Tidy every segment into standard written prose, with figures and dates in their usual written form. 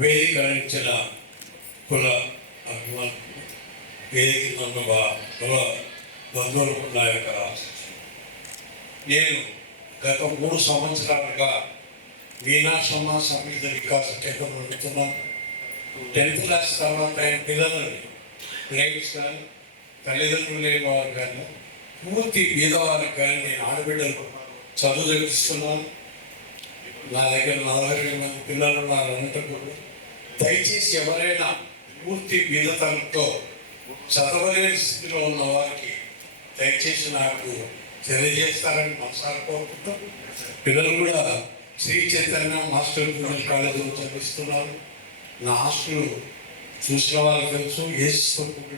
వేదిక ఇచ్చిన కుల అభిమానులు, వేదిక కుల బంధువులకు నా యొక్క నేను గత 3 సంవత్సరాలుగా మీనాక్షమ్మ సంగీత వికాస కేంద్రం నడుపుతున్నాను. 10th క్లాస్ తర్వాత పిల్లలని ప్లేయర్స్ కానీ తల్లిదండ్రులు లేని వారు కానీ పూర్తి పేదవారికి కానీ నేను ఆడబిడ్డలకు చదువు చదివిస్తున్నాను. నా దగ్గర 40 మంది పిల్లలు ఉన్నారు. అనంతపురం దయచేసి ఎవరైనా పూర్తి బీదతనంతో చదవలేని స్థితిలో ఉన్న వారికి దయచేసి నాకు తెలియజేస్తారని మనసారి కోరుకుంటాం. పిల్లలు కూడా శ్రీ చైతన్య మాస్టర్ కాలేజీలో చదివిస్తున్నారు. నా హాస్టల్ చూసిన వాళ్ళకి తెలుసు. ఏసుకుంటుంది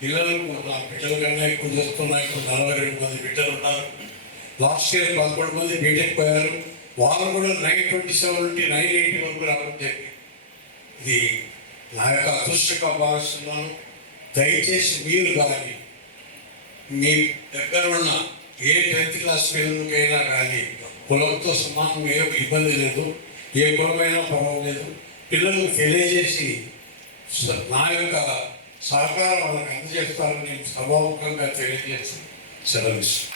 పిల్లలకు నా బిడ్డల కన్నా ఎక్కువ చేస్తున్నాయి. 42 మంది బిడ్డలు ఉన్నారు. లాస్ట్ ఇయర్ 11 మంది బీటెక్ పోయారు. వాళ్ళు కూడా 927 నుండి 980 వరకు రావడం జరిగింది. ఇది నా యొక్క అదృష్టంగా భావిస్తున్నాను. దయచేసి మీరు కానీ మీ దగ్గర ఉన్న ఏ 10th క్లాస్ పిల్లలకైనా కానీ కులంతో సమానం ఏ ఇబ్బంది లేదు, ఏ కులమైనా పర్వాలేదు. పిల్లలకు తెలియజేసి నా యొక్క సహకారం వాళ్ళకి అందజేస్తారని నేను సభాముఖంగా తెలియజేసి సెలవిస్తాను.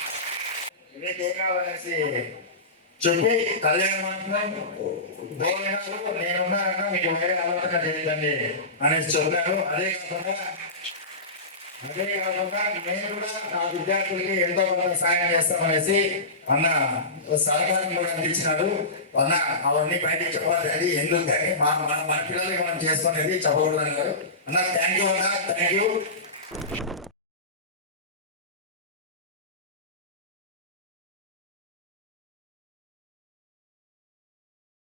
చెప్పి కళ్యాణ మండపం భోజనాలు నేనున్నానన్నా మీకు వేరే ఆలోచన చేయదండి అనేసి చెప్పారు. అదే కాకుండా నేను కూడా నా విద్యార్థులకి ఎంతో కొంత సాయం చేస్తామనేసి అన్న సహకారం కూడా అందించినాడు. అన్న అవన్నీ బయటికి చెప్పాలి, అది ఎందుకు కానీ మన పిల్లలకి మనం చేసుకునేది చెప్పకూడదు అన్నారు. అన్న థ్యాంక్ యూ అన్న, థ్యాంక్ యూ.